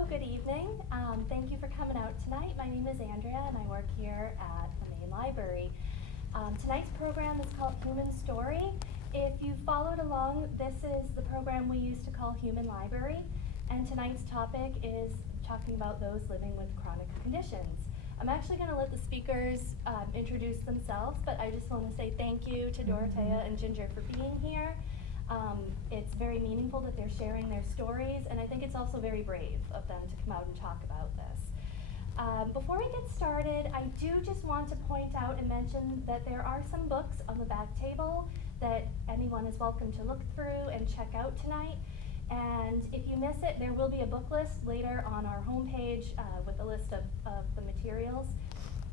Hello, good evening. Thank you for coming out tonight. My name is Andrea and I work here at the main library. Tonight's program is called Human Story. If you followed along, this is the program we used to call Human Library, and tonight's topic is talking about those living with chronic conditions. I'm actually going to let the speakers introduce themselves, but I just want to say thank you to Dorathea and Ginger for being here. It's very meaningful that they're sharing their stories, and I think it's also very brave of them to come out and talk about this. Before we get started, I do just want to point out and mention that there are some books on the back table that anyone is welcome to look through and check out tonight. And if you miss it, there will be a book list later on our homepage with a list of the materials.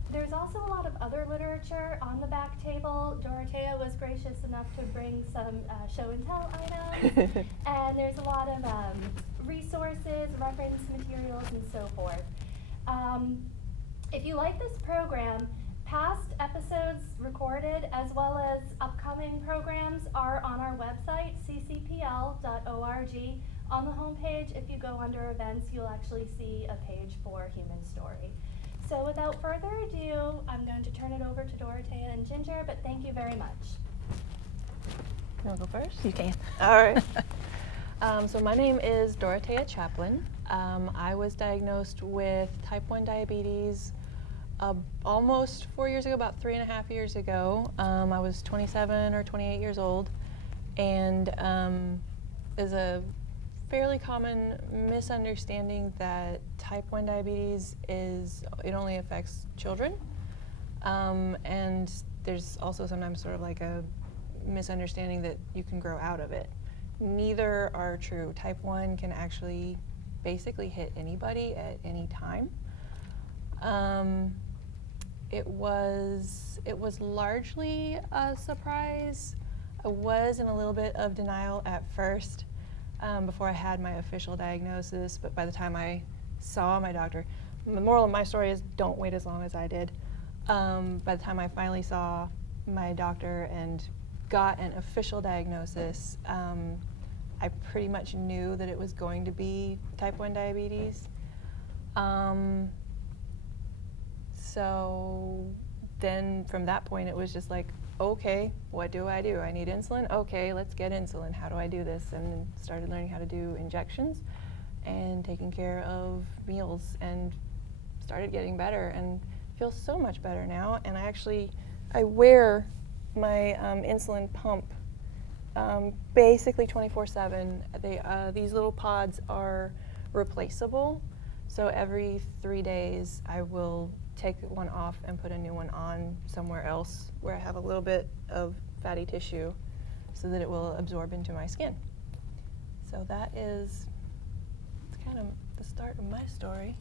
There's also a lot of other literature on the back table. Dorathea was gracious enough to bring some show and tell items. And there's a lot of resources, reference materials, and so forth. If you like this program, past episodes recorded as well as upcoming programs are on our website, ccpl.org. On the homepage, if you go under events, you'll actually see a page for Human Story. So without further ado, I'm going to turn it over to Dorathea and Ginger, but thank you very much. You want to go first? You can. All right. So my name is Dorathea Chaplin. I was diagnosed with type 1 diabetes almost 4 years ago, about 3.5 years ago. I was 27 or 28 years old, and is a fairly common misunderstanding that type 1 diabetes it only affects children, and there's also sometimes sort of like a misunderstanding that you can grow out of it. Neither are true. Type 1 can actually basically hit anybody at any time. It was largely a surprise. I was in a little bit of denial at first before I had my official diagnosis, but by the time I saw my doctor, the moral of my story is don't wait as long as I did. By the time I finally saw my doctor and got an official diagnosis, I pretty much knew that it was going to be type 1 diabetes. So then from that point it was just like, okay, what do? I need insulin? Okay, let's get insulin. How do I do this? And then started learning how to do injections and taking care of meals, and started getting better and feel so much better now. And I wear my insulin pump basically 24/7. These little pods are replaceable, so every 3 days I will take one off and put a new one on somewhere else where I have a little bit of fatty tissue so that it will absorb into my skin. So it's kind of the start of my story.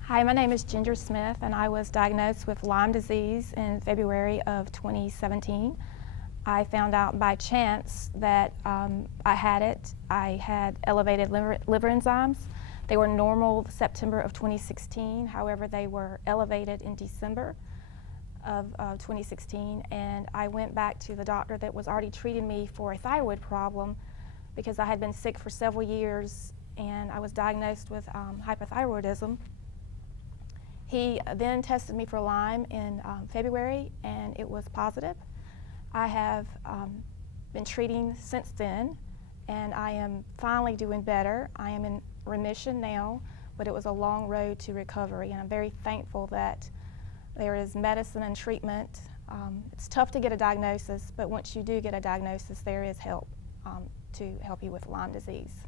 Hi, my name is Ginger Smith, and I was diagnosed with Lyme disease in February of 2017. I found out by chance that I had it. I had elevated liver enzymes. They were normal September of 2016. However, they were elevated in December of 2016, and I went back to the doctor that was already treating me for a thyroid problem because I had been sick for several years and I was diagnosed with hypothyroidism. He then tested me for Lyme in February, and it was positive. I have been treating since then, and I am finally doing better. I am in remission now, but it was a long road to recovery, and I'm very thankful that there is medicine and treatment. It's tough to get a diagnosis, but once you do get a diagnosis, there is help to help you with Lyme disease.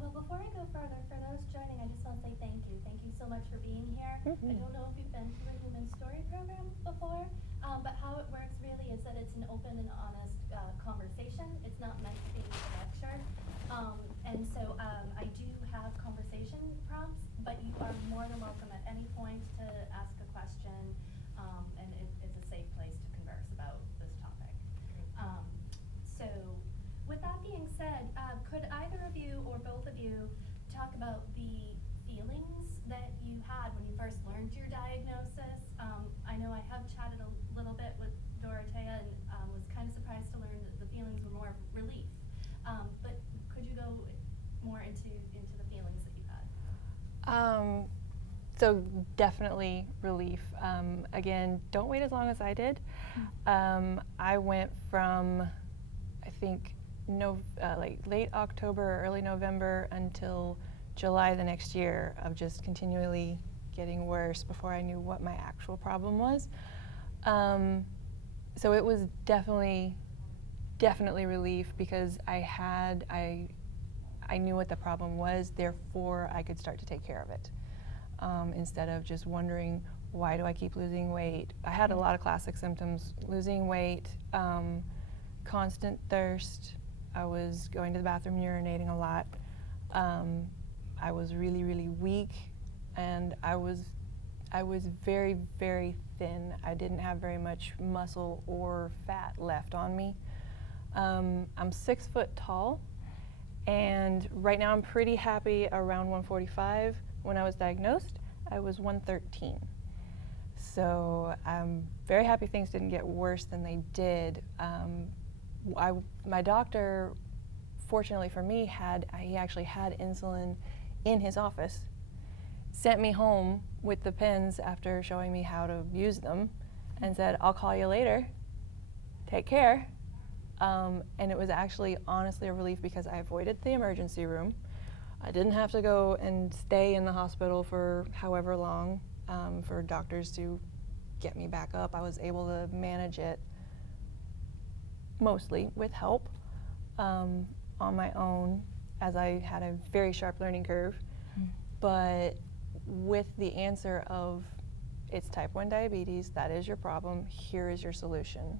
Well, before I go further, for those joining, I just want to say thank you. Thank you so much for being here. Mm-hmm. I don't know if you've been to a Human Story program before, but how it works really is that it's an open and honest conversation. It's not meant to be a lecture. And so I do have conversation prompts, but you are more than welcome at any point to ask a question, and it's a safe place to converse about this topic. So with that being said, could either of you or both of you talk about the feelings that you had when you first learned your diagnosis? I know I have chatted a little bit with Dorathea and was kind of surprised to learn that the feelings were more of relief. But could you go So definitely relief. Again, don't wait as long as I did. I went from, I think, like late October or early November until July the next year of just continually getting worse before I knew what my actual problem was. So it was definitely relief because I knew what the problem was, therefore I could start to take care of it. Instead of just wondering, why do I keep losing weight? I had a lot of classic symptoms: losing weight, constant thirst. I was going to the bathroom, urinating a lot. I was really, really weak, and I was very, very thin. I didn't have very much muscle or fat left on me. I'm 6 foot tall, and right now I'm pretty happy around 145. When I was diagnosed, I was 113. So I'm very happy things didn't get worse than they did. My doctor, fortunately for me, he actually had insulin in his office, sent me home with the pens after showing me how to use them, and said, "I'll call you later, take care." And it was actually honestly a relief because I avoided the emergency room. I didn't have to go and stay in the hospital for however long for doctors to get me back up. I was able to manage it mostly with help on my own, as I had a very sharp learning curve. But with the answer of, it's type 1 diabetes, that is your problem, here is your solution,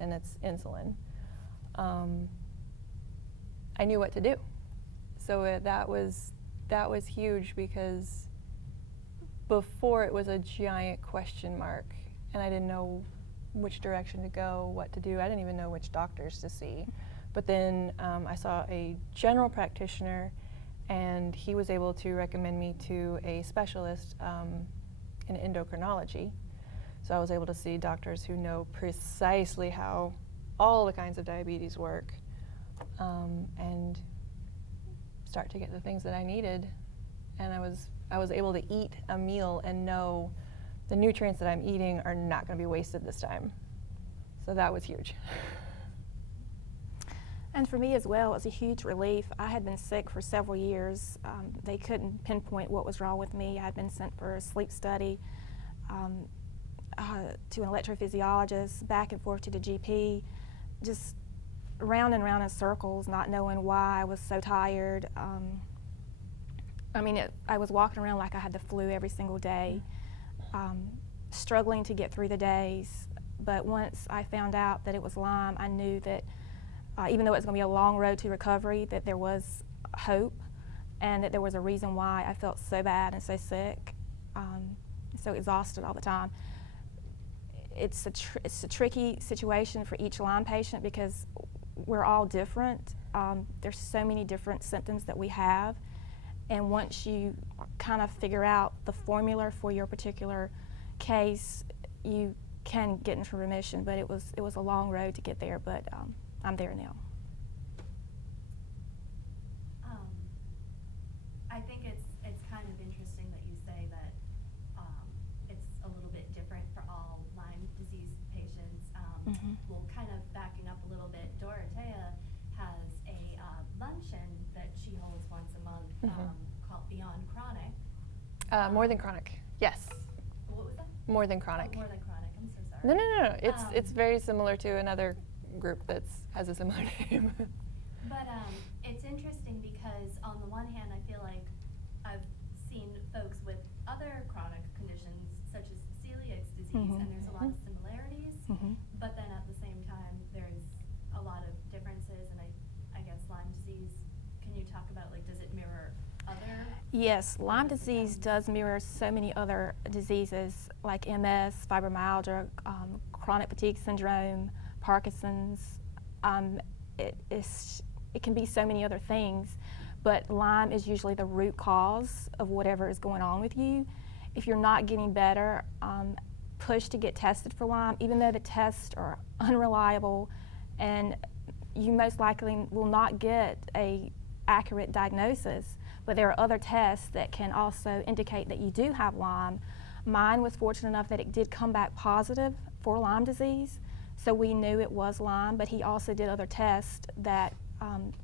and it's insulin. I knew what to do. So that was huge, because before it was a giant question mark, and I didn't know which direction to go, what to do. I didn't even know which doctors to see. But then I saw a general practitioner, and he was able to recommend me to a specialist in endocrinology. So I was able to see doctors who know precisely how all the kinds of diabetes work, and start to get the things that I needed. And I was able to eat a meal and know the nutrients that I'm eating are not going to be wasted this time. So that was huge. And for me as well, it was a huge relief. I had been sick for several years. They couldn't pinpoint what was wrong with me. I had been sent for a sleep study, to an electrophysiologist, back and forth to the GP, just round and round in circles, not knowing why I was so tired. I was walking around like I had the flu every single day, struggling to get through the days. But once I found out that it was Lyme, I knew that even though it was going to be a long road to recovery, that there was hope, and that there was a reason why I felt so bad and so sick, so exhausted all the time. It's a tricky situation for each Lyme patient because we're all different. There's so many different symptoms that we have, and once you kind of figure out the formula for your particular case, you can get into remission. But it was a long road to get there, but I'm there now. I think it's kind of interesting that you say that it's a little bit different for all Lyme disease patients. Well, kind of backing up a little bit, Dorathea has a luncheon that she holds once a month called Beyond Chronic. More than chronic, yes. What was that? More than chronic. Oh, more than chronic. I'm so sorry. No. It's very similar to another group that has a similar name. But it's interesting because on the one hand, I feel like I've seen folks with other chronic conditions such as celiac disease, and there's a lot of similarities. But then at the same time, there's a lot of differences, and I guess Lyme disease. Can you talk about, like, does it mirror other? Yes, Lyme disease does mirror so many other diseases like MS, fibromyalgia, chronic fatigue syndrome, Parkinson's. It can be so many other things, but Lyme is usually the root cause of whatever is going on with you. If you're not getting better, push to get tested for Lyme, even though the tests are unreliable, and you most likely will not get a accurate diagnosis. but there are other tests that can also indicate that you do have Lyme. Mine was fortunate enough that it did come back positive for Lyme disease, so we knew it was Lyme, but he also did other tests that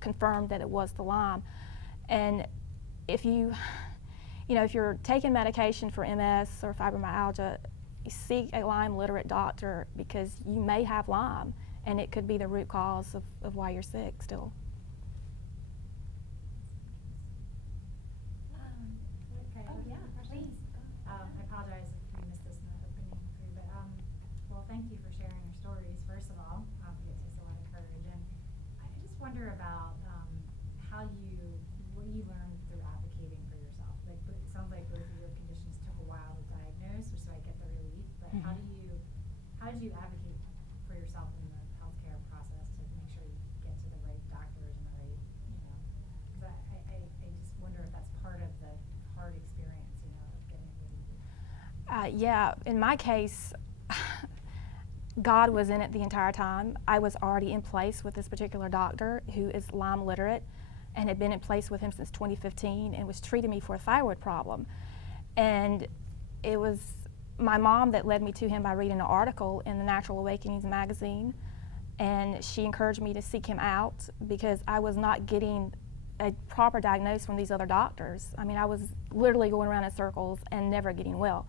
confirmed that it was the Lyme. And if if you're taking medication for MS or fibromyalgia, seek a Lyme literate doctor, because you may have Lyme and it could be the root cause of why you're sick still. Okay. Oh, yeah, please. I apologize if we missed this in the opening three, but well, thank you for sharing your stories. First of all, it takes a lot of courage, and I just wonder about what you learned through advocating for yourself. Like, it sounds like both of your conditions took a while to diagnose, which I get the relief. But how did you advocate for yourself in the healthcare process to make sure you get to the right doctors and the right, because I just wonder if that's part of the hard experience, of getting relief. Yeah, in my case, God was in it the entire time. I was already in place with this particular doctor who is Lyme literate and had been in place with him since 2015 and was treating me for a thyroid problem. And it was my mom that led me to him by reading an article in the Natural Awakenings magazine, and she encouraged me to seek him out because I was not getting a proper diagnosis from these other doctors. I mean, I was literally going around in circles and never getting well.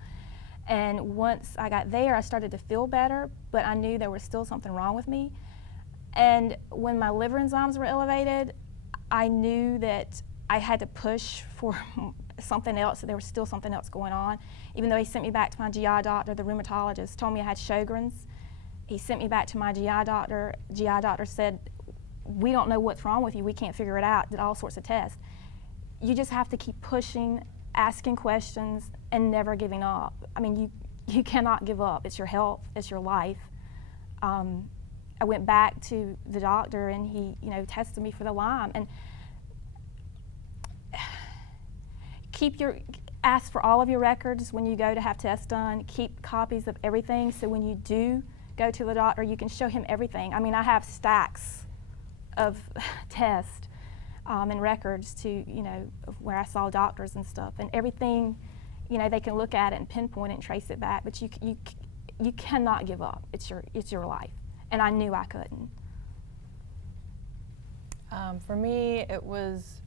And once I got there, I started to feel better, but I knew there was still something wrong with me. And when my liver enzymes were elevated, I knew that I had to push for something else, that there was still something else going on. Even though he sent me back to my GI doctor, the rheumatologist told me I had Sjogren's. He sent me back to my GI doctor. GI doctor said, we don't know what's wrong with you, we can't figure it out, did all sorts of tests. You just have to keep pushing, asking questions, and never giving up. I mean, you cannot give up. It's your health, it's your life. I went back to the doctor and he, tested me for the Lyme. And ask for all of your records when you go to have tests done. Keep copies of everything, so when you do go to the doctor, you can show him everything. I mean, I have stacks of tests and records to, of where I saw doctors and stuff, and everything, they can look at it and pinpoint it and trace it back, but you cannot give up. It's your life, and I knew I couldn't. For me, it was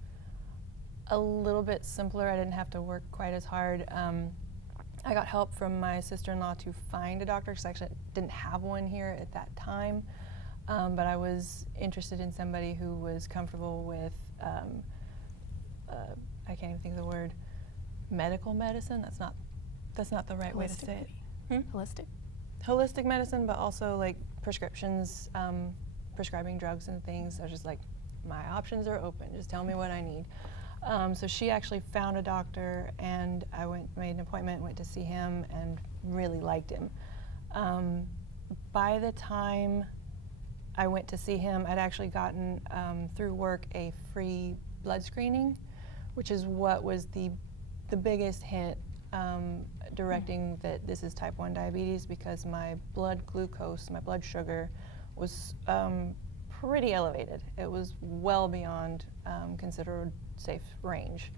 a little bit simpler. I didn't have to work quite as hard. I got help from my sister-in-law to find a doctor, because I actually didn't have one here at that time. But I was interested in somebody who was comfortable with, I can't even think of the word, medical medicine. That's not the right way to say it. Holistic. Holistic medicine, but also like prescriptions, prescribing drugs and things. I was just like, my options are open. Just tell me what I need. So she actually found a doctor, and I made an appointment, went to see him, and really liked him. By the time I went to see him, I'd actually gotten through work a free blood screening, which is what was the biggest hint directing that this is type 1 diabetes, because my blood glucose, my blood sugar, was pretty elevated. It was well beyond considered safe range.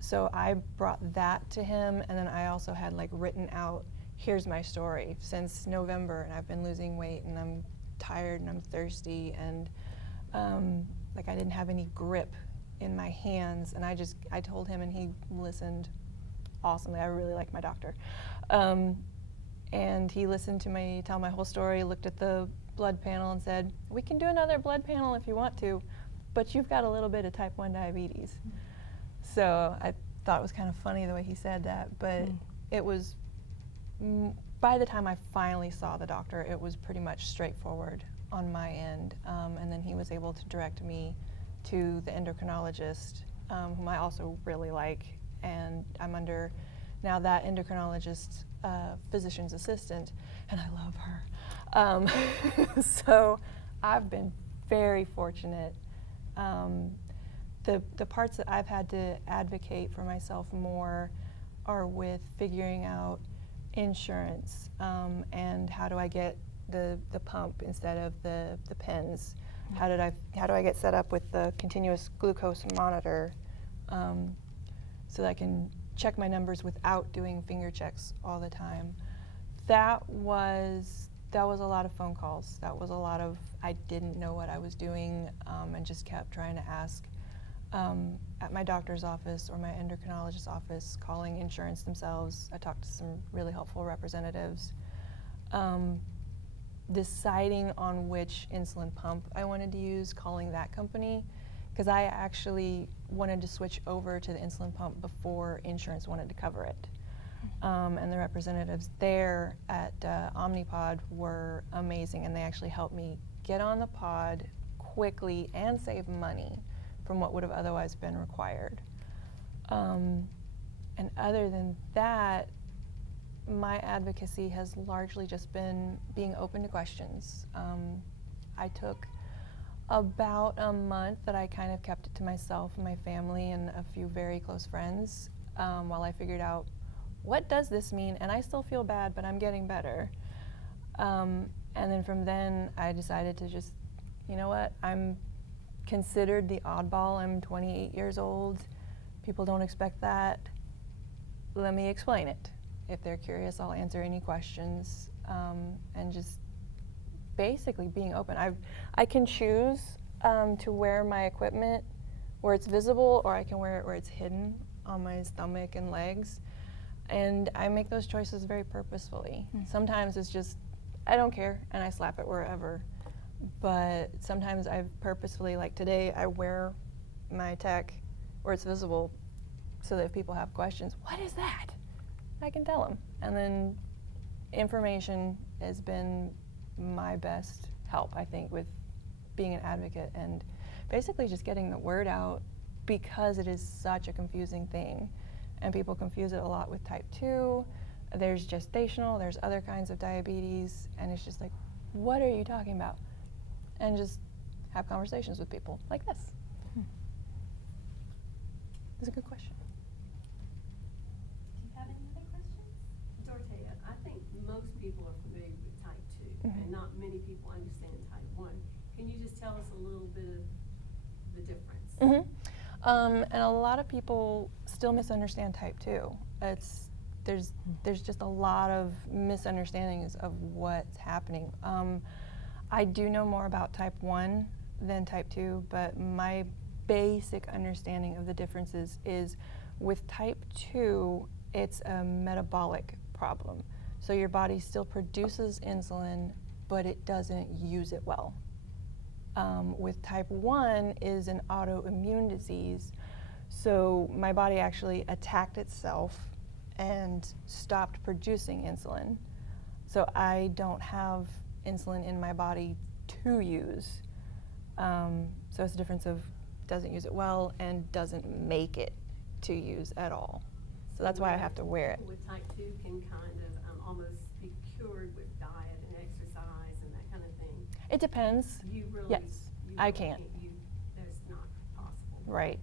So I brought that to him, and then I also had written out, here's my story since November, and I've been losing weight, and I'm tired, and I'm thirsty, and I didn't have any grip in my hands, and I told him, and he listened awesomely. I really like my doctor. And he listened to me tell my whole story, looked at the blood panel and said, we can do another blood panel if you want to, but you've got a little bit of type 1 diabetes. So I thought it was kind of funny the way he said that, but it was, by the time I finally saw the doctor, it was pretty much straightforward on my end. And then he was able to direct me to the endocrinologist, whom I also really like, and I'm under now that endocrinologist's physician's assistant, and I love her. So I've been very fortunate. The parts that I've had to advocate for myself more are with figuring out insurance, and how do I get the pump instead of the pens? How do I get set up with the continuous glucose monitor so that I can check my numbers without doing finger checks all the time. That was a lot of phone calls. That was a lot of, I didn't know what I was doing, and just kept trying to ask at my doctor's office or my endocrinologist's office, calling insurance themselves. I talked to some really helpful representatives. Deciding on which insulin pump I wanted to use, calling that company, because I actually wanted to switch over to the insulin pump before insurance wanted to cover it. And the representatives there at Omnipod were amazing, and they actually helped me get on the pod quickly and save money from what would have otherwise been required. And other than that, my advocacy has largely just been being open to questions. I took about a month that I kind of kept it to myself and my family and a few very close friends while I figured out, what does this mean? And I still feel bad, but I'm getting better. And then from then, I decided to just, you know what, I'm considered the oddball. I'm 28 years old. People don't expect that. Let me explain it. If they're curious, I'll answer any questions, and just basically being open. I can choose to wear my equipment where it's visible, or I can wear it where it's hidden on my stomach and legs. And I make those choices very purposefully. Sometimes it's just, I don't care, and I slap it wherever. But sometimes I purposefully, like today, I wear my tech where it's visible so that if people have questions, what is that? I can tell them. And then information has been my best help, I think, with being an advocate and basically just getting the word out, because it is such a confusing thing. And people confuse it a lot with type 2. There's gestational, there's other kinds of diabetes, and it's just like, what are you talking about? And just have conversations with people like this. It's a good question. Do you have any other questions? Dorathea, I think most people are familiar with type 2, and not many people understand type 1. Can you just tell us a little bit of the difference? And a lot of people still misunderstand type 2. There's just a lot of misunderstandings of what's happening. I do know more about type 1 than type 2, but my basic understanding of the differences is with type 2, it's a metabolic problem. So your body still produces insulin, but it doesn't use it well. With type 1 is an autoimmune disease. So my body actually attacked itself and stopped producing insulin. So I don't have insulin in my body to use. So it's a difference of doesn't use it well and doesn't make it to use at all. So that's why I have to wear it. With type 2 can kind of almost be cured with diet and exercise and that kind of thing. It depends. You really, Yes, you I really can't. That's not possible. Right.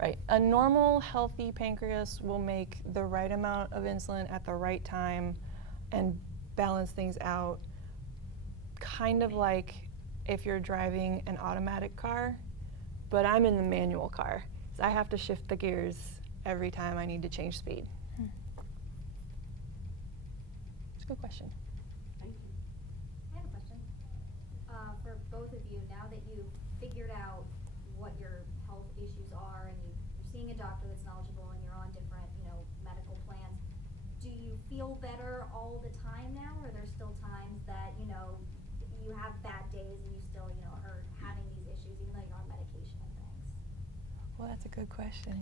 Right. A normal, healthy pancreas will make the right amount of insulin at the right time and balance things out, kind of like if you're driving an automatic car, but I'm in the manual car. So I have to shift the gears every time I need to change speed. It's a good question. Thank you. I have a question for both of you. Now that you've figured out what your health issues are and you're seeing a doctor that's knowledgeable and you're on different, medical plans, do you feel better all the time now, or are there still times that, you have bad days and you still, are having these issues even though you're on medication and things? Well, that's a good question.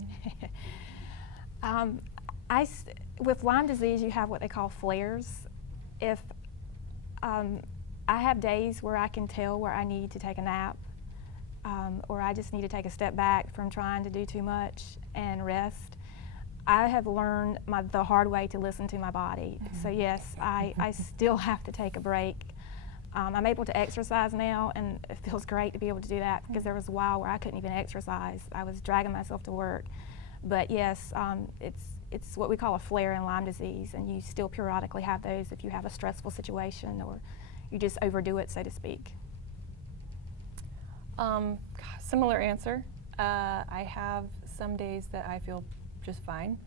With Lyme disease, you have what they call flares. If I have days where I can tell where I need to take a nap, or I just need to take a step back from trying to do too much and rest, I have learned the hard way to listen to my body. So yes, I still have to take a break. I'm able to exercise now, and it feels great to be able to do that, because there was a while where I couldn't even exercise. I was dragging myself to work. But yes, it's what we call a flare in Lyme disease, and you still periodically have those if you have a stressful situation or you just overdo it, so to speak. Similar answer. I have some days that I feel just fine,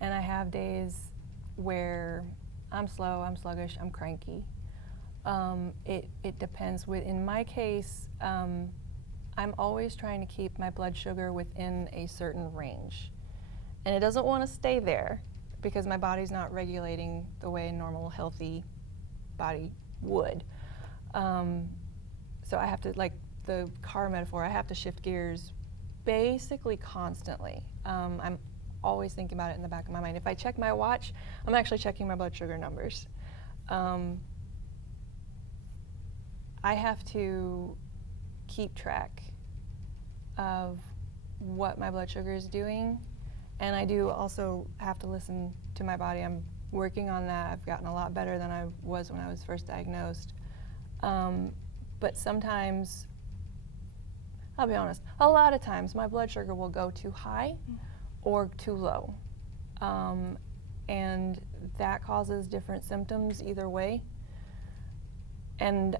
and I have days where I'm slow, I'm sluggish, I'm cranky. It depends. In my case, I'm always trying to keep my blood sugar within a certain range. And it doesn't want to stay there because my body's not regulating the way a normal, healthy body would. So I have to, like the car metaphor, I have to shift gears basically constantly. I'm always thinking about it in the back of my mind. If I check my watch, I'm actually checking my blood sugar numbers. I have to keep track of what my blood sugar is doing, and I do also have to listen to my body. I'm working on that. I've gotten a lot better than I was when I was first diagnosed. But sometimes, I'll be honest, a lot of times my blood sugar will go too high or too low. And that causes different symptoms either way. And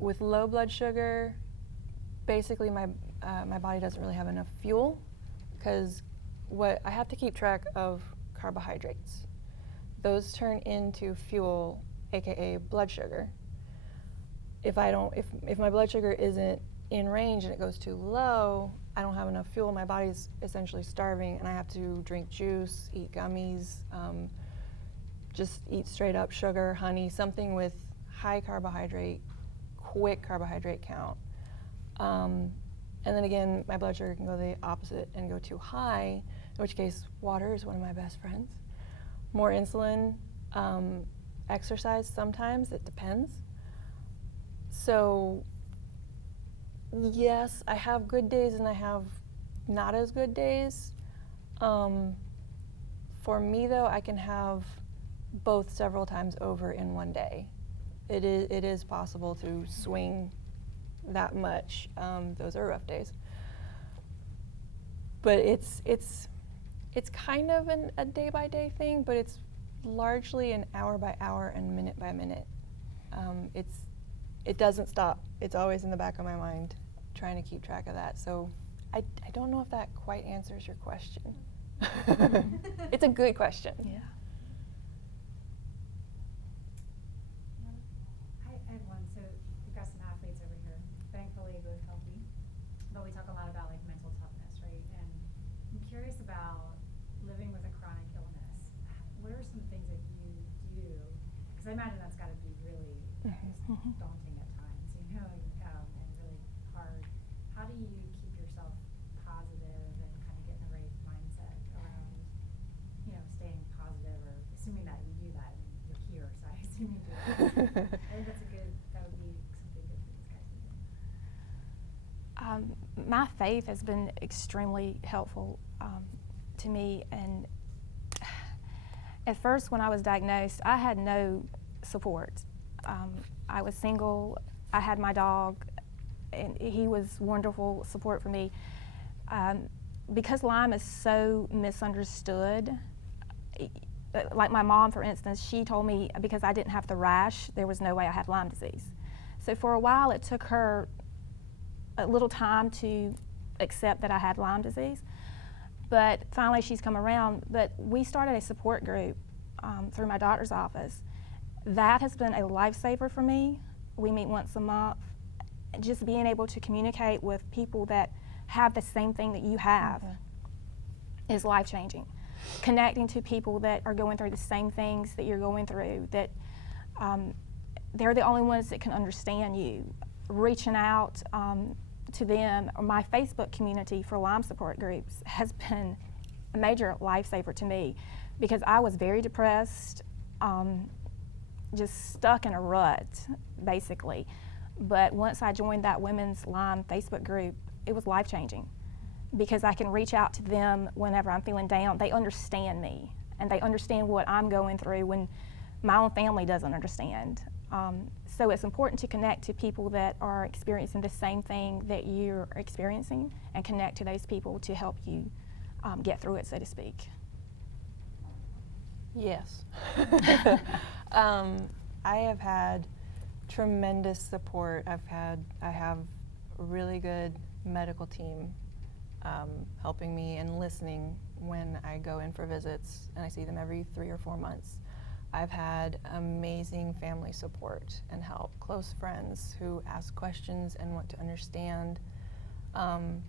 with low blood sugar, basically my body doesn't really have enough fuel, because I have to keep track of carbohydrates. Those turn into fuel, aka blood sugar. If my blood sugar isn't in range and it goes too low, I don't have enough fuel. My body's essentially starving, and I have to drink juice, eat gummies, just eat straight up sugar, honey, something with high carbohydrate, quick carbohydrate count. And then again, my blood sugar can go the opposite and go too high, in which case water is one of my best friends. More insulin, exercise sometimes, it depends. So yes, I have good days and I have not as good days. For me though, I can have both several times over in one day. It is possible to swing that much. Those are rough days. But it's kind of a day by day thing, but it's largely an hour by hour and minute by minute. It doesn't stop. It's always in the back of my mind, trying to keep track of that. So I don't know if that quite answers your question. It's a good question. Yeah. I have one. So we've got some athletes over here, thankfully both healthy, but we talk a lot about like mental toughness, right? And I'm curious about living with a chronic illness. What are some things that you do? Because I imagine that's got to be really daunting at times, you know, and really hard. How do you keep yourself positive and kind of get in the right mindset around, you know, staying positive, or assuming that you do that? I mean, you're here, so I assume you do that. I think that would be something good for these guys to do. My faith has been extremely helpful to me, and at first when I was diagnosed, I had no support. I was single, I had my dog, and he was wonderful support for me. Because Lyme is so misunderstood, like my mom, for instance, she told me because I didn't have the rash, there was no way I had Lyme disease. So for a while, it took her a little time to accept that I had Lyme disease. But finally, she's come around. But we started a support group through my doctor's office. That has been a lifesaver for me. We meet once a month. Just being able to communicate with people that have the same thing that you have is life-changing. Connecting to people that are going through the same things that you're going through, that they're the only ones that can understand you. Reaching out to them, or my Facebook community for Lyme support groups has been a major lifesaver to me, because I was very depressed, just stuck in a rut, basically. But once I joined that Women's Lyme Facebook group, it was life-changing, because I can reach out to them whenever I'm feeling down. They understand me, and they understand what I'm going through when my own family doesn't understand. So it's important to connect to people that are experiencing the same thing that you're experiencing, and connect to those people to help you get through it, so to speak. Yes. I have had tremendous support. I have a really good medical team. helping me and listening when I go in for visits, and I see them every 3 or 4 months. I've had amazing family support and help, close friends who ask questions and want to understand. And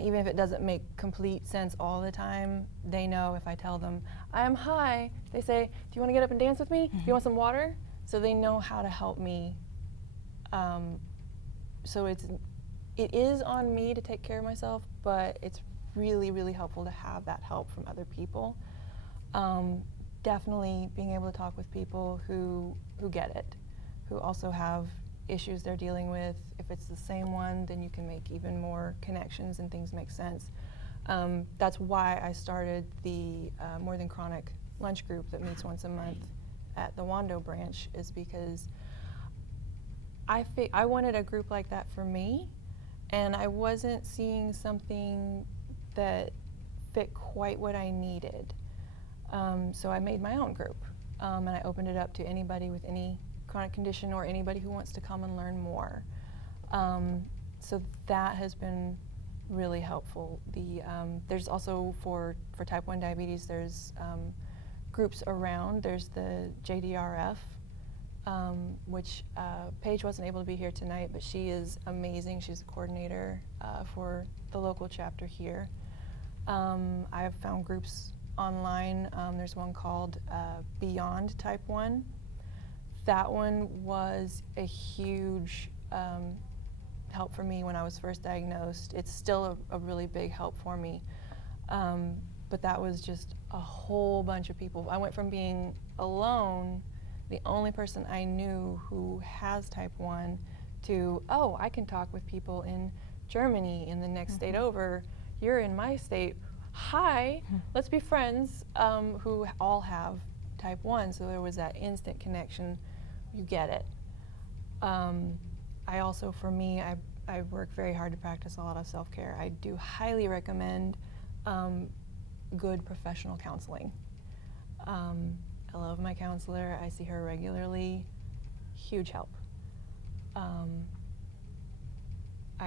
even if it doesn't make complete sense all the time, they know if I tell them, I'm high, they say, do you want to get up and dance with me? Do you want some water? So they know how to help me. So it is on me to take care of myself, but it's really, really helpful to have that help from other people. Definitely being able to talk with people who get it, who also have issues they're dealing with. If it's the same one, then you can make even more connections and things make sense. That's why I started the More Than Chronic lunch group that meets once a month at the Wando branch, is because I wanted a group like that for me, and I wasn't seeing something that fit quite what I needed. So I made my own group, and I opened it up to anybody with any chronic condition or anybody who wants to come and learn more. So that has been really helpful. There's also for type 1 diabetes, there's groups around. There's the JDRF, which Paige wasn't able to be here tonight, but she is amazing. She's a coordinator for the local chapter here. I have found groups online. There's one called Beyond Type 1. That one was a huge help for me when I was first diagnosed. It's still a really big help for me. But that was just a whole bunch of people. I went from being alone, the only person I knew who has type 1, to, oh, I can talk with people in Germany, in the next state over. You're in my state. Hi, let's be friends, who all have type 1. So there was that instant connection. You get it. I also, for me, I work very hard to practice a lot of self-care. I do highly recommend good professional counseling. I love my counselor. I see her regularly. Huge help. I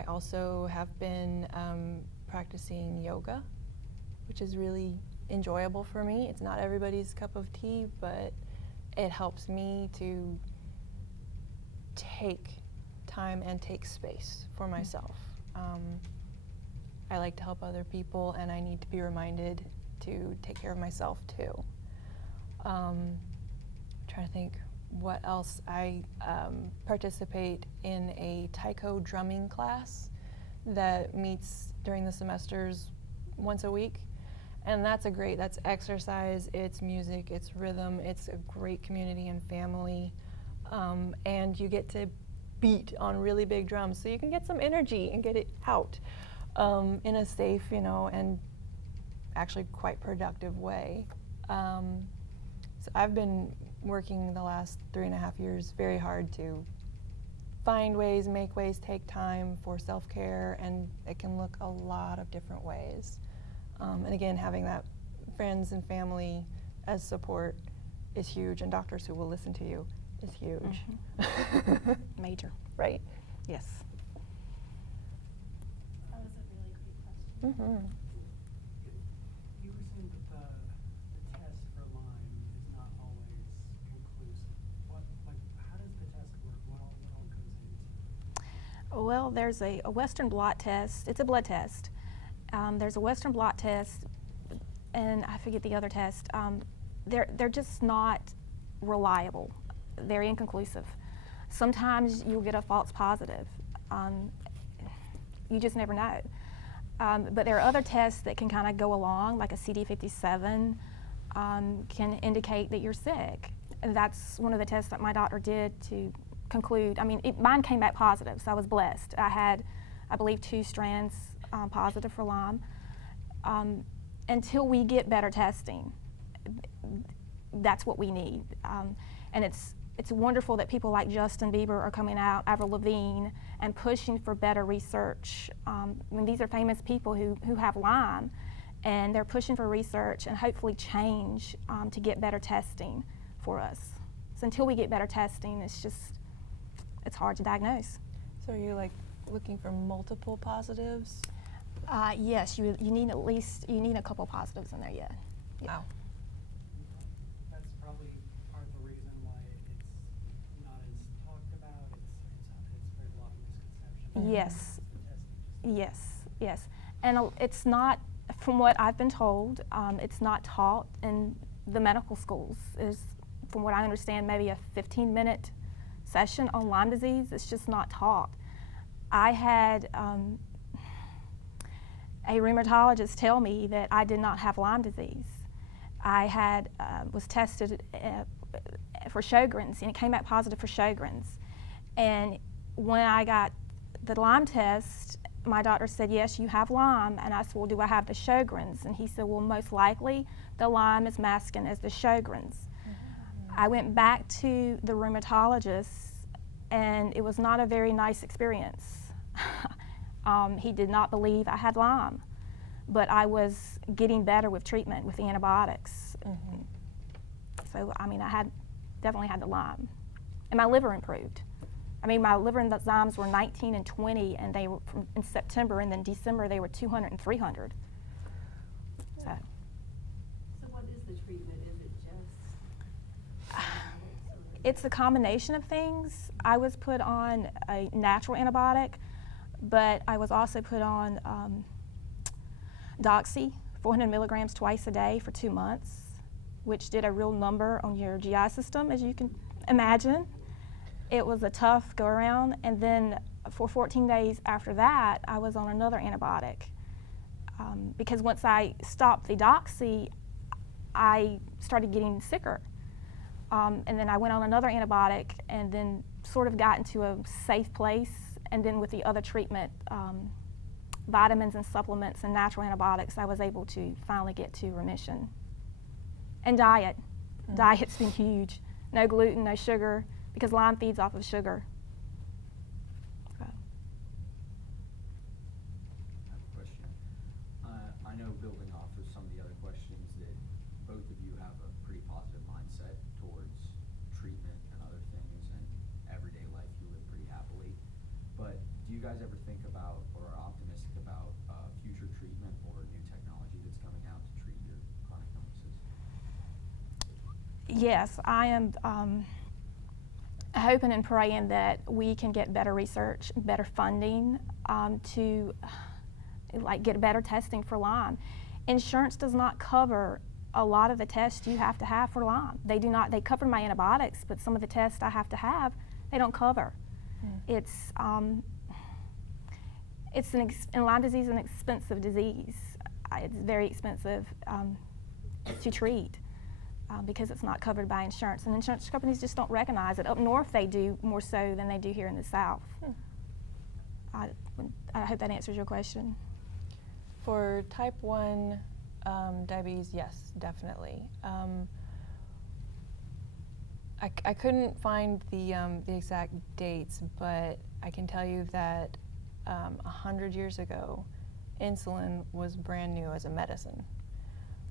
also have been practicing yoga, which is really enjoyable for me. It's not everybody's cup of tea, but it helps me to take time and take space for myself. I like to help other people, and I need to be reminded to take care of myself too. I'm trying to think what else. I participate in a taiko drumming class that meets during the semesters once a week, and that's exercise, it's music, it's rhythm, it's a great community and family, and you get to beat on really big drums, so you can get some energy and get it out in a safe, and actually quite productive way. So I've been working the last 3.5 years very hard to find ways, make ways, take time for self-care, and it can look a lot of different ways. And again, having that friends and family as support is huge, and doctors who will listen to you is huge. Major. Right. Yes. That was a really great question. You were saying that the test for Lyme is not always conclusive. How does the test work? What all goes into it? Well, there's a Western blot test. It's a blood test. There's a Western blot test, and I forget the other test. They're just not reliable. They're inconclusive. Sometimes you'll get a false positive. You just never know. But there are other tests that can kind of go along, like a CD57 can indicate that you're sick. And that's one of the tests that my doctor did to conclude. Mine came back positive, so I was blessed. I had, I believe, 2 strands positive for Lyme. Until we get better testing, that's what we need. And it's wonderful that people like Justin Bieber are coming out, Avril Lavigne, and pushing for better research. These are famous people who have Lyme, and they're pushing for research and hopefully change to get better testing for us. So until we get better testing, it's hard to diagnose. So are you looking for multiple positives? Yes, you need a couple positives in there, yeah. Wow. That's probably part of the reason why it's not as talked about. There's a lot of misconception. Yes. The testing just Yes. And it's not, from what I've been told, it's not taught in the medical schools. Is, from what I understand, maybe a 15-minute session on Lyme disease. It's just not taught. I had a rheumatologist tell me that I did not have Lyme disease. I had was tested for Sjogren's, and it came back positive for Sjogren's. And when I got the Lyme test, my doctor said, yes, you have Lyme. And I said, well, do I have the Sjogren's? And he said, well, most likely the Lyme is masking as the Sjogren's. I went back to the rheumatologist, and it was not a very nice experience. He did not believe I had Lyme, but I was getting better with treatment with the antibiotics. So, I mean, definitely had the Lyme. And my liver improved. I mean, my liver enzymes were 19 and 20, and they were in September, and then December they were 200 and 300. So what is the treatment? Is it just? it's a combination of things. I was put on a natural antibiotic, but I was also put on Doxy, 400 milligrams twice a day for 2 months, which did a real number on your GI system, as you can imagine. It was a tough go around, and then for 14 days after that, I was on another antibiotic. Because once I stopped the Doxy, I started getting sicker. And then I went on another antibiotic and then sort of got into a safe place. And then with the other treatment, vitamins and supplements and natural antibiotics, I was able to finally get to remission. And diet. Diet's been huge. No gluten, no sugar, because Lyme feeds off of sugar. So. I have a question. I know, building off of some of the other questions, that both of you have a pretty positive mindset towards treatment and other things, and everyday life you live pretty happily. But do you guys ever think about or are optimistic about future treatment or new technology that's coming out to treat your chronic illnesses? Yes, I am hoping and praying that we can get better research, better funding to get better testing for Lyme. Insurance does not cover a lot of the tests you have to have for Lyme. They do not. They cover my antibiotics, but some of the tests I have to have, they don't cover. And Lyme disease is an expensive disease. It's very expensive to treat. Because it's not covered by insurance. And insurance companies just don't recognize it. Up north they do more so than they do here in the South. I hope that answers your question. For type 1 diabetes, yes, definitely. I couldn't find the exact dates, but I can tell you that 100 years ago, insulin was brand new as a medicine.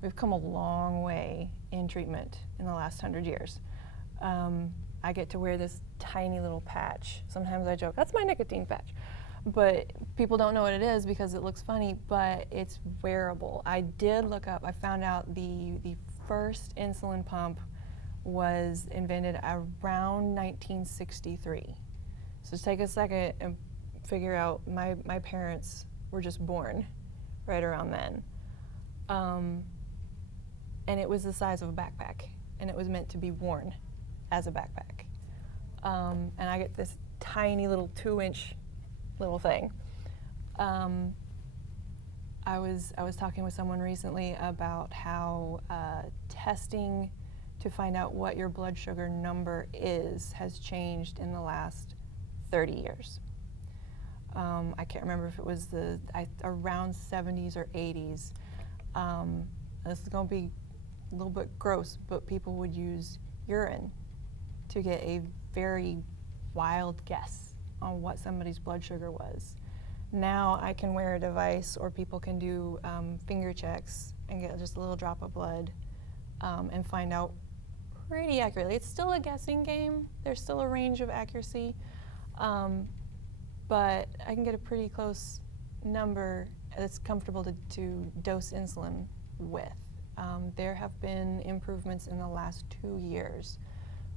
We've come a long way in treatment in the last 100 years. I get to wear this tiny little patch. Sometimes I joke, that's my nicotine patch. But people don't know what it is because it looks funny, but it's wearable. I did look up, I found out the first insulin pump was invented around 1963. So just take a second and figure out, my parents were just born right around then. And it was the size of a backpack, and it was meant to be worn as a backpack. And I get this tiny little 2-inch little thing. I was talking with someone recently about how testing to find out what your blood sugar number is has changed in the last 30 years. I can't remember if it was around 70s or 80s. This is going to be a little bit gross, but people would use urine to get a very wild guess on what somebody's blood sugar was. Now I can wear a device, or people can do finger checks and get just a little drop of blood and find out pretty accurately. It's still a guessing game. There's still a range of accuracy, but I can get a pretty close number that's comfortable to dose insulin with. There have been improvements in the last 2 years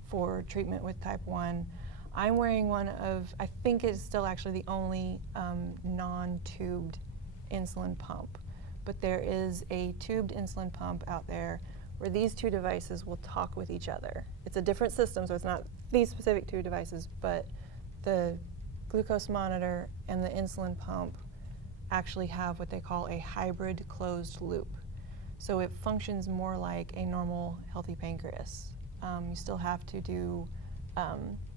for treatment with type 1. I'm wearing one of, I think it's still actually the only non-tubed insulin pump, but there is a tubed insulin pump out there where these two devices will talk with each other. It's a different system, so it's not these specific two devices, but the glucose monitor and the insulin pump actually have what they call a hybrid closed loop. So it functions more like a normal healthy pancreas. You still have to do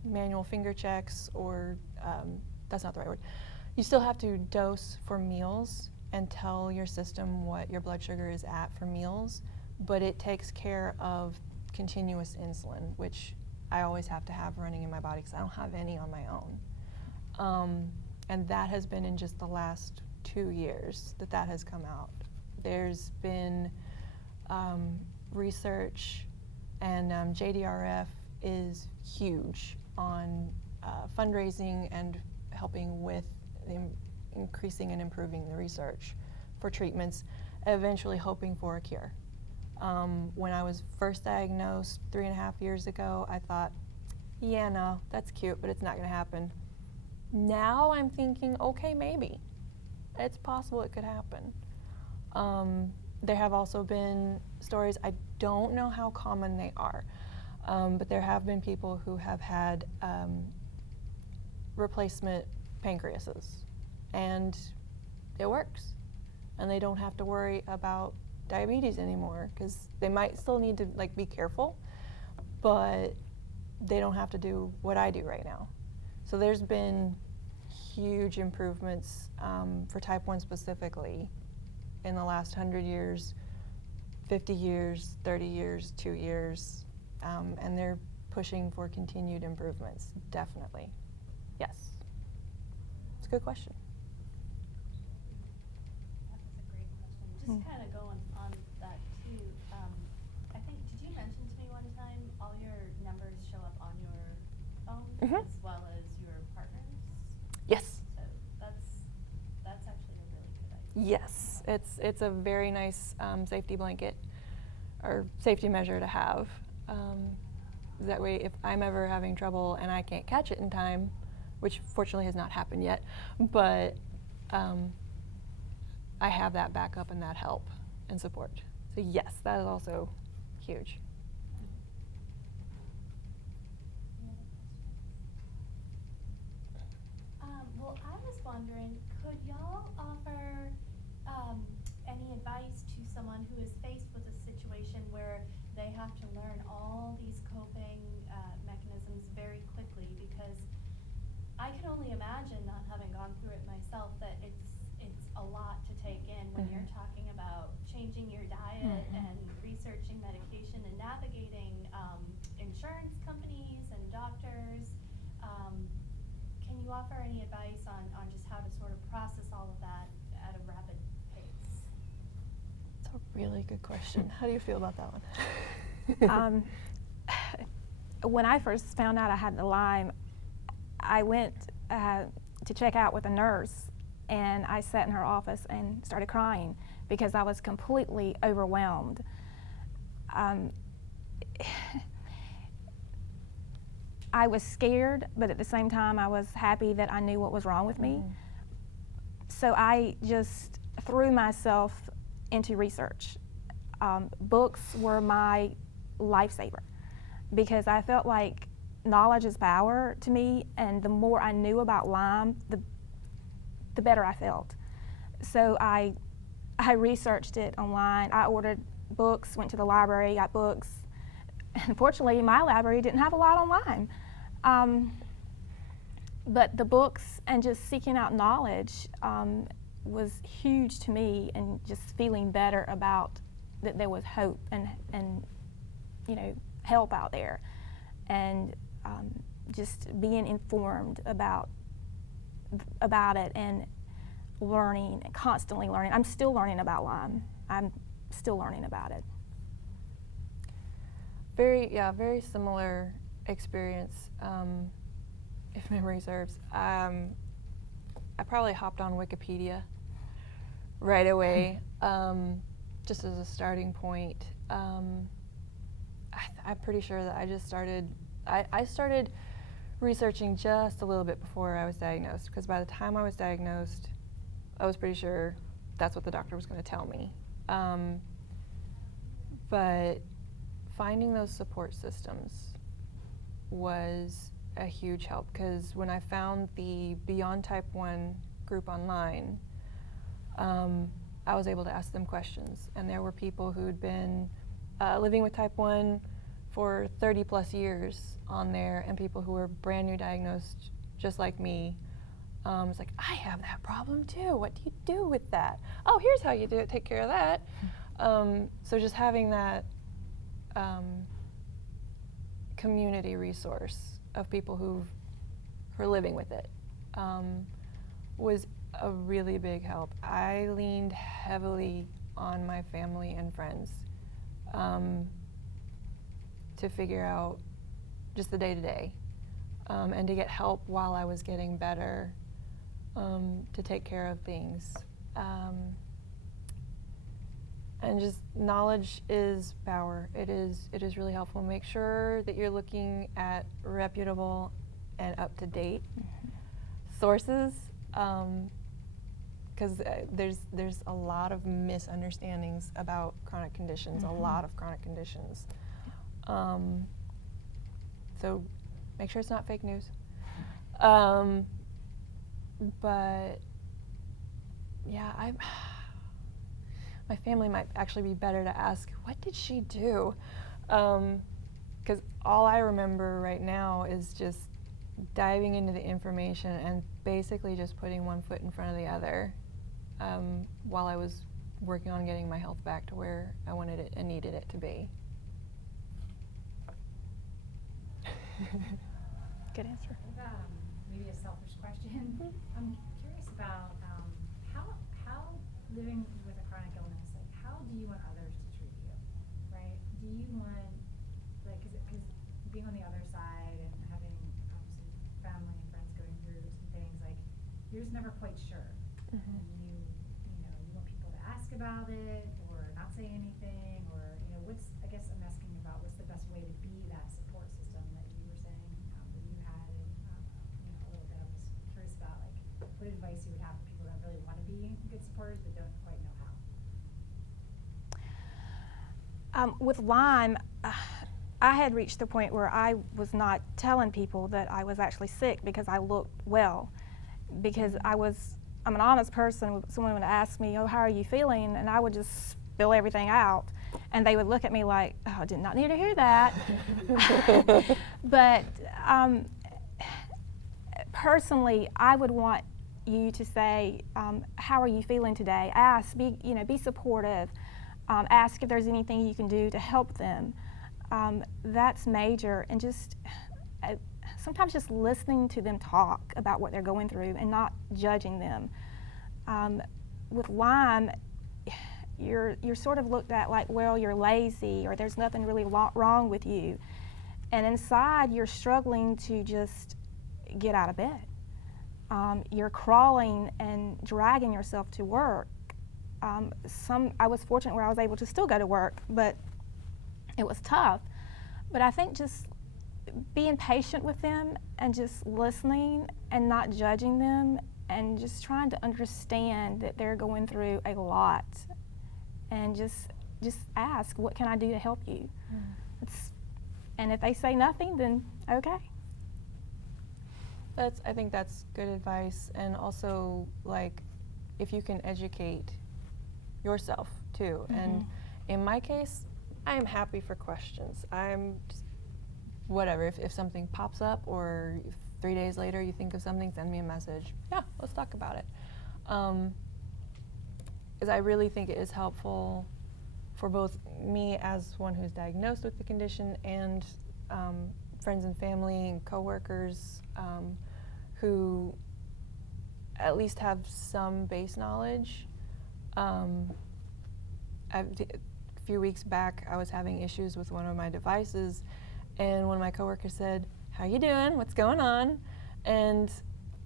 manual finger checks, or that's not the right word. You still have to dose for meals and tell your system what your blood sugar is at for meals, but it takes care of continuous insulin, which I always have to have running in my body because I don't have any on my own. And that has been in just the last 2 years that has come out. There's been research, and JDRF is huge on fundraising and helping with increasing and improving the research for treatments, eventually hoping for a cure. When I was first diagnosed 3.5 years ago, I thought, yeah, no, that's cute, but it's not going to happen. Now I'm thinking, okay, maybe. It's possible it could happen. There have also been stories, I don't know how common they are, but there have been people who have had replacement pancreases, and it works. And they don't have to worry about diabetes anymore, because they might still need to be careful, but they don't have to do what I do right now. So there's been huge improvements for type 1 specifically in the last 100 years, 50 years, 30 years, 2 years, and they're pushing for continued improvements, definitely. Yes. It's a good question. That was a great question. Just kind of going on that too, I think, did you mention to me one time all your numbers show up on your phone as well as your partner's? Yes. So that's actually a really good idea. Yes, it's a very nice safety blanket or safety measure to have. That way, if I'm ever having trouble and I can't catch it in time, which fortunately has not happened yet, but I have that backup and that help and support. So yes, that is also huge. Well, I was wondering, could y'all offer any advice to someone who is faced with a situation where they have to learn all these coping mechanisms very quickly? Because I can only imagine, not having gone through it myself, that it's a lot to take in when you're talking about changing your diet and researching medication and navigating insurance companies and doctors. Can you offer any advice on just how to sort of process all of that at a rapid pace? That's a really good question. How do you feel about that one? When I first found out I had the Lyme, I went to check out with a nurse, and I sat in her office and started crying because I was completely overwhelmed. I was scared, but at the same time I was happy that I knew what was wrong with me. So I just threw myself into research. Books were my lifesaver because I felt like knowledge is power to me, and the more I knew about Lyme, the better I felt. So I researched it online. I ordered books, went to the library, got books. Unfortunately, my library didn't have a lot on Lyme. But the books and just seeking out knowledge was huge to me, and just feeling better about that there was hope and help out there, and just being informed about it and learning, constantly learning. I'm still learning about Lyme. I'm still learning about it. Very similar experience, if memory serves. I probably hopped on Wikipedia right away, just as a starting point. I'm pretty sure that I just started, I started researching just a little bit before I was diagnosed, because by the time I was diagnosed, I was pretty sure that's what the doctor was going to tell me. But finding those support systems was a huge help, because when I found the Beyond Type 1 group online, I was able to ask them questions. And there were people who'd been living with Type 1 for 30 plus years on there, and people who were brand new diagnosed, just like me. It's like, I have that problem too. What do you do with that? Oh, here's how you do it. Take care of that. So just having that community resource of people who are living with it was a really big help. I leaned heavily on my family and friends to figure out just the day-to-day and to get help while I was getting better, to take care of things. And just knowledge is power. It is really helpful. Make sure that you're looking at reputable and up-to-date sources, because there's a lot of misunderstandings about chronic conditions, a lot of chronic conditions. So make sure it's not fake news. But yeah, my family might actually be better to ask, what did she do? Because all I remember right now is just diving into the information and basically just putting one foot in front of the other while I was working on getting my health back to where I wanted it and needed it to be. Good answer. Maybe a selfish question. I'm curious about how living with a chronic illness, like how do you want others to treat you, right? Do you want, like, because being on the other side and having obviously family and friends going through some things, like you're just never quite sure. And you want people to ask about it or not say anything, or I guess I'm asking about what's the best way to be that support system that you were saying that you had, and a little bit. I was curious about like what advice you would have for people that really want to be good supporters but don't quite know how. With Lyme, I had reached the point where I was not telling people that I was actually sick because I looked well. Because I'm an honest person. Someone would ask me, oh, how are you feeling? And I would just spill everything out. And they would look at me like, oh, I did not need to hear that. But personally, I would want you to say, how are you feeling today? Ask, be supportive. Ask if there's anything you can do to help them. That's major. And just sometimes just listening to them talk about what they're going through and not judging them. With Lyme, you're sort of looked at like, well, you're lazy, or there's nothing really wrong with you. And inside, you're struggling to just get out of bed. You're crawling and dragging yourself to work. I was fortunate where I was able to still go to work, but it was tough. But I think just being patient with them and just listening and not judging them and just trying to understand that they're going through a lot, and just ask, what can I do to help you? And if they say nothing, then okay. I think that's good advice. And also, like, if you can educate yourself too. And in my case, I am happy for questions. I'm just, whatever, if something pops up, or if 3 days later you think of something, send me a message. Yeah, let's talk about it. Because I really think it is helpful for both me as one who's diagnosed with the condition and friends and family and coworkers who at least have some base knowledge. A few weeks back, I was having issues with one of my devices, and one of my coworkers said, how you doing? What's going on? And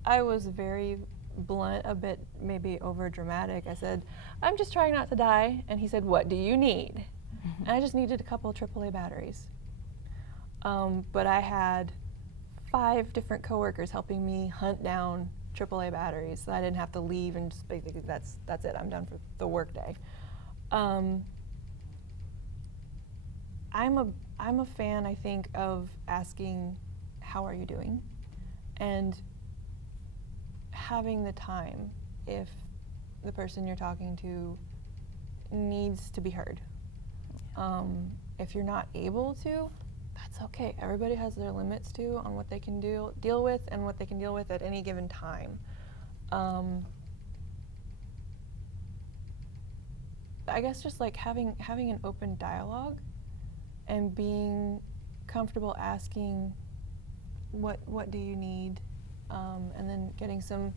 I was very blunt, a bit maybe over dramatic. I said, I'm just trying not to die. And he said, what do you need? And I just needed a couple of AAA batteries. But I had 5 different coworkers helping me hunt down AAA batteries, so I didn't have to leave and just basically that's it. I'm done for the workday. I'm a fan, I think, of asking, how are you doing? And having the time if the person you're talking to needs to be heard. If you're not able to, that's okay. Everybody has their limits too on what they can deal with and what they can deal with at any given time. I guess just like having an open dialogue and being comfortable asking what do you need, and then getting some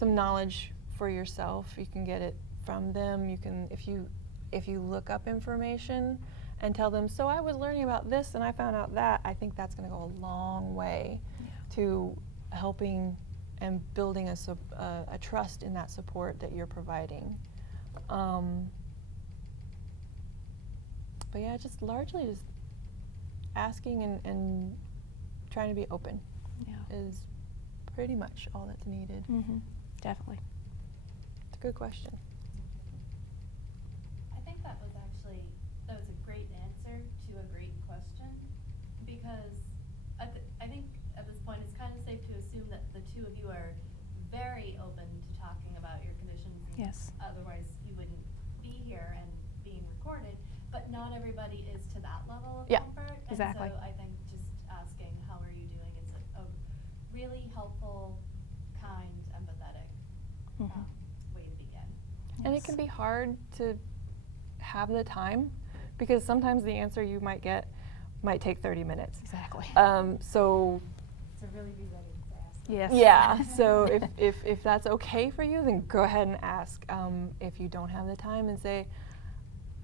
knowledge for yourself. You can get it from them. You can, if you look up information and tell them, so I was learning about this and I found out that, I think that's going to go a long way to helping and building a trust in that support that you're providing. But yeah, just largely just asking and trying to be open is pretty much all that's needed. Definitely. It's a good question. I think that was a great answer to a great question, because I think at this point it's kind of safe to assume that the two of you are very open to talking about your conditions. Yes. Otherwise you wouldn't be here and being recorded. But not everybody is to that level of Yeah, comfort. exactly. And so I think just asking how are you doing is a really helpful, kind, empathetic way to begin. And it can be hard to have the time, because sometimes the answer you might get might take 30 minutes. Exactly. So To really be ready to ask. Yes. yeah, so if that's okay for you, then go ahead and ask. If you don't have the time, and say,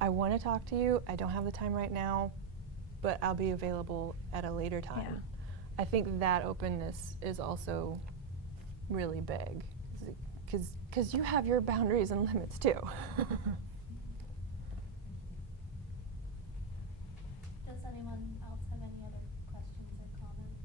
I want to talk to you, I don't have the time right now, but I'll be available at a later time. Yeah. I think that openness is also really big, because you have your boundaries and limits too. Does anyone else have any other questions or comments?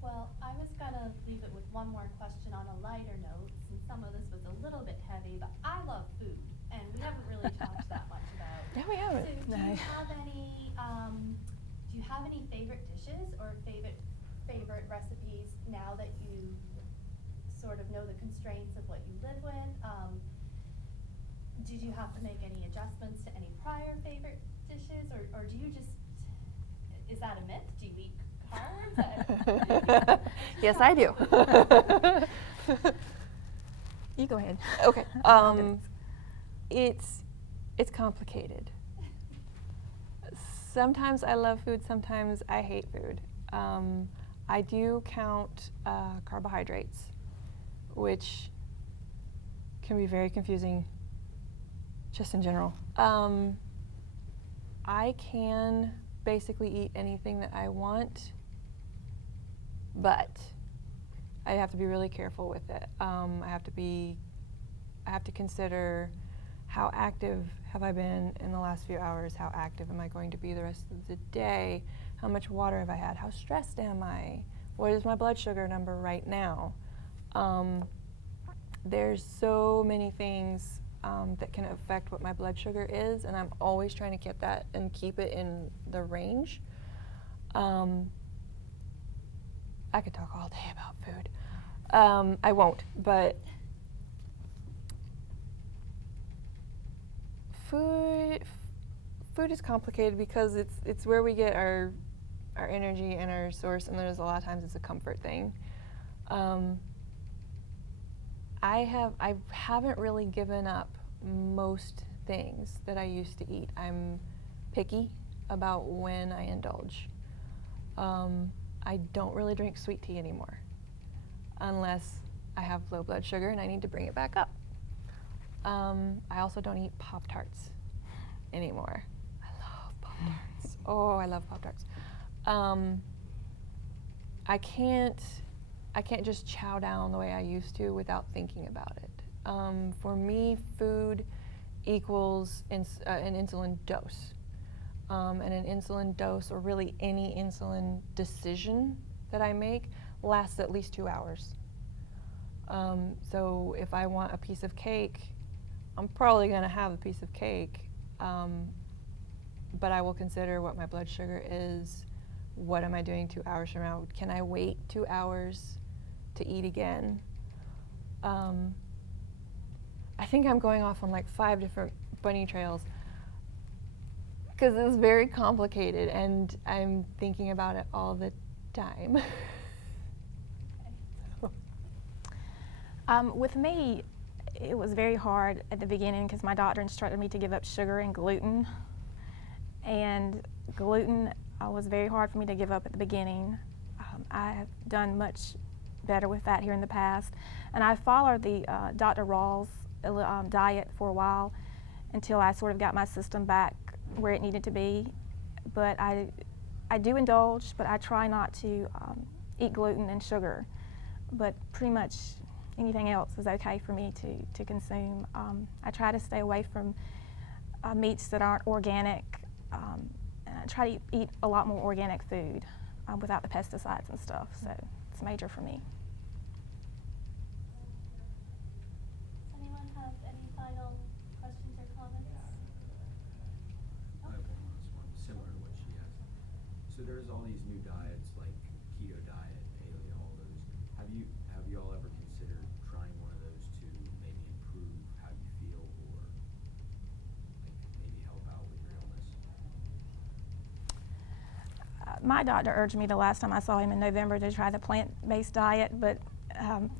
Well, I was gonna leave it with one more question on a lighter note, since some of this was a little bit heavy, but I love food, and we haven't really talked that much about. Yeah, we haven't. So do No. you have any favorite dishes or favorite recipes now that you sort of know the constraints of what you live with? Did you have to make any adjustments to any prior favorite dishes, or do you just, is that a myth? Do you eat carbs? Yes, I do. You go ahead. Okay. It's complicated. Sometimes I love food, sometimes I hate food. I do count carbohydrates, which can be very confusing just in general. I can basically eat anything that I want, but I have to be really careful with it. I have to consider, how active have I been in the last few hours? How active am I going to be the rest of the day? How much water have I had? How stressed am I? What is my blood sugar number right now? There's so many things that can affect what my blood sugar is, and I'm always trying to keep that and keep it in the range. I could talk all day about food. I won't, but food is complicated because it's where we get our energy and our source, and there's a lot of times it's a comfort thing. I haven't really given up most things that I used to eat. I'm picky about when I indulge. I don't really drink sweet tea anymore, unless I have low blood sugar and I need to bring it back up. I also don't eat Pop-Tarts anymore. I love Pop-Tarts. Oh, I love Pop-Tarts. I can't I can't just chow down the way I used to without thinking about it. For me, food equals an insulin dose. And an insulin dose, or really any insulin decision that I make, lasts at least 2 hours. So if I want a piece of cake, I'm probably going to have a piece of cake, but I will consider what my blood sugar is. What am I doing 2 hours from now? Can I wait 2 hours to eat again? I think I'm going off on like 5 different bunny trails because it's very complicated and I'm thinking about it all the time. With me, it was very hard at the beginning because my doctor instructed me to give up sugar and gluten. And gluten was very hard for me to give up at the beginning. I have done much better with that here in the past. And I followed the Dr. Rawls diet for a while until I sort of got my system back where it needed to be. But I do indulge, but I try not to eat gluten and sugar. But pretty much anything else is okay for me to consume. I try to stay away from meats that aren't organic, and I try to eat a lot more organic food without the pesticides and stuff, so it's major for me. Does anyone have any final questions or comments? I have one last one, similar to what she asked. So there's all these new diets like keto diet, paleo, all those. Have you all ever considered trying one of those to maybe improve how you feel or like maybe help out with your illness? My doctor urged me the last time I saw him in November to try the plant-based diet, but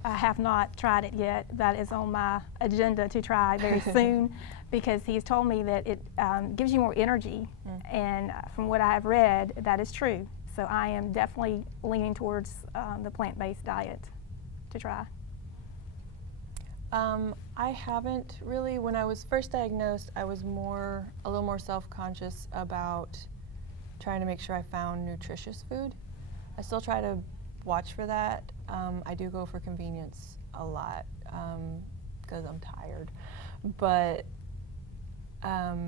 I have not tried it yet. That is on my agenda to try very soon because he's told me that it gives you more energy, and from what I have read, that is true. So I am definitely leaning towards the plant-based diet to try. I haven't really. When I was first diagnosed, I was a little more self-conscious about trying to make sure I found nutritious food. I still try to watch for that. I do go for convenience a lot because I'm tired. But I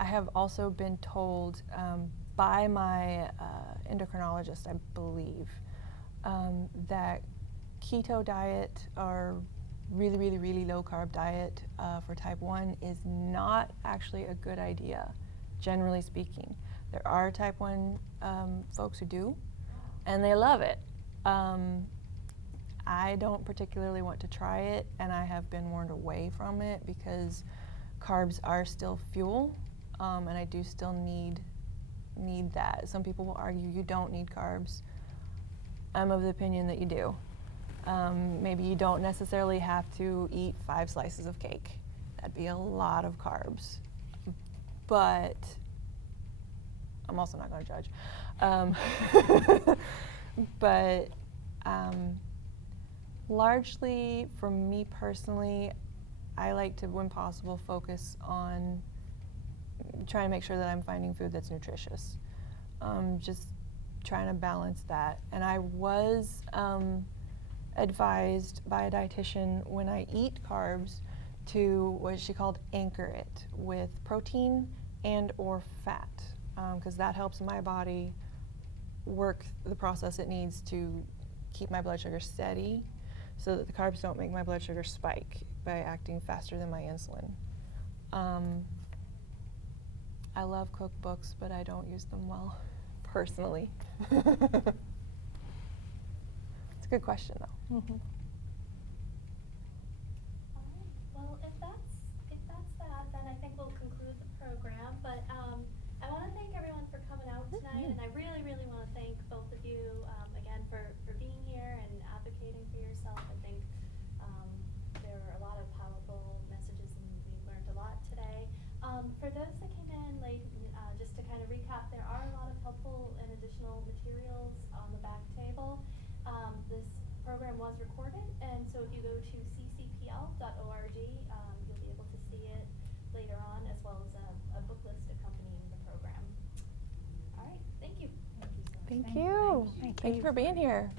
have also been told by my endocrinologist, I believe, that keto diet or really, really, really low carb diet for type 1 is not actually a good idea, generally speaking. There are type 1 folks who do, and they love it. I don't particularly want to try it, and I have been warned away from it because carbs are still fuel, and I do still need that. Some people will argue you don't need carbs. I'm of the opinion that you do. Maybe you don't necessarily have to eat 5 slices of cake. That'd be a lot of carbs. But I'm also not going to judge. But largely, for me personally, I like to, when possible, focus on trying to make sure that I'm finding food that's nutritious. Just trying to balance that. And I was advised by a dietitian when I eat carbs to what she called anchor it with protein and or fat, because that helps my body work the process it needs to keep my blood sugar steady so that the carbs don't make my blood sugar spike by acting faster than my insulin. I love cookbooks, but I don't use them well, personally. It's a good question, though. All right. Well, if that's that, then I think we'll conclude the program. But I want to thank everyone for coming out tonight, and I really, really want to thank both of you again for being here and advocating for yourself. I think there were a lot of powerful messages, and we learned a lot today. For those that came in late, just to kind of recap, there are a lot of helpful and additional materials on the back table. This program was recorded, and so if you go to ccpl.org, you'll be able to see it later on, as well as a book list accompanying the program. All right, thank you. Thank you. Thank you for being here.